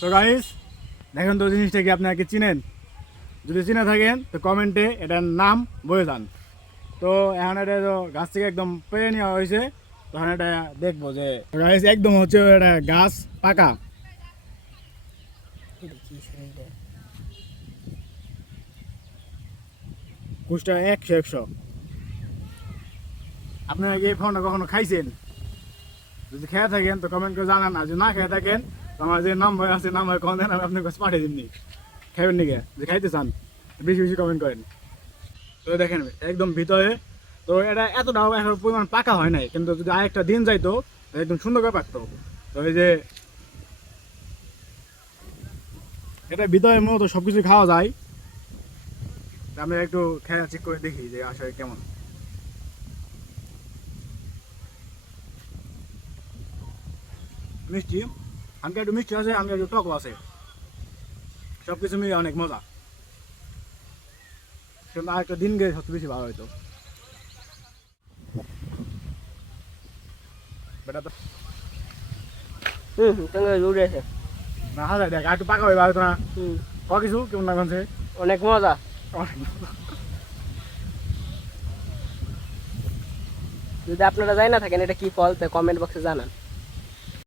তো গাইস দেখেন তো জিনিসটা কি আপনারা কি চিনেন? যদি চিনে থাকেন তো কমেন্টে এটার নাম বলে যান। তো এখন এটা তো গাছ থেকে একদম পেয়ে নেওয়া হয়েছে, তখন এটা দেখবো যে গাইস একদম হচ্ছে এটা গাছ পাকা। কুষ্টা 100 আপনারা কি এই ফলটা কখনো খাইছেন? যদি খেয়ে থাকেন তো কমেন্ট করে জানান, আর যদি না খেয়ে থাকেন তো আমার যে নাম্বার আছে নাম্বার কল দেন, আমি আপনার কাছে পাঠিয়ে দিননি। খাবেন নাকি যে খাইতে চান বেশি বেশি কমেন্ট করেন। তো দেখেন একদম ভিতরে তো এটা এতটাও এখন পরিমাণ পাকা হয় নাই, কিন্তু যদি আরেকটা দিন যাইতো একদম সুন্দর করে পাকতো। তো এই যে এটা ভিতরে মূলত সবকিছু খাওয়া যায়। আমি একটু খেয়ে চেক করে দেখি যে আসলে কেমন মিষ্টি। হালকা একটু মিষ্টি আছে, হালকা একটু টকও আছে, সবকিছু মিলে অনেক মজা। কিন্তু আরেকটা দিন গেলে সবচেয়ে বেশি ভালো হইতো। বেটা তো জুড়ে আছে। না হাজার দেখ আর একটু পাকা হয়ে ভালো তো না। কিছু কেমন লাগছে? অনেক মজা। যদি আপনারা জানা থাকেন এটা কি ফল, তো কমেন্ট বক্সে জানান।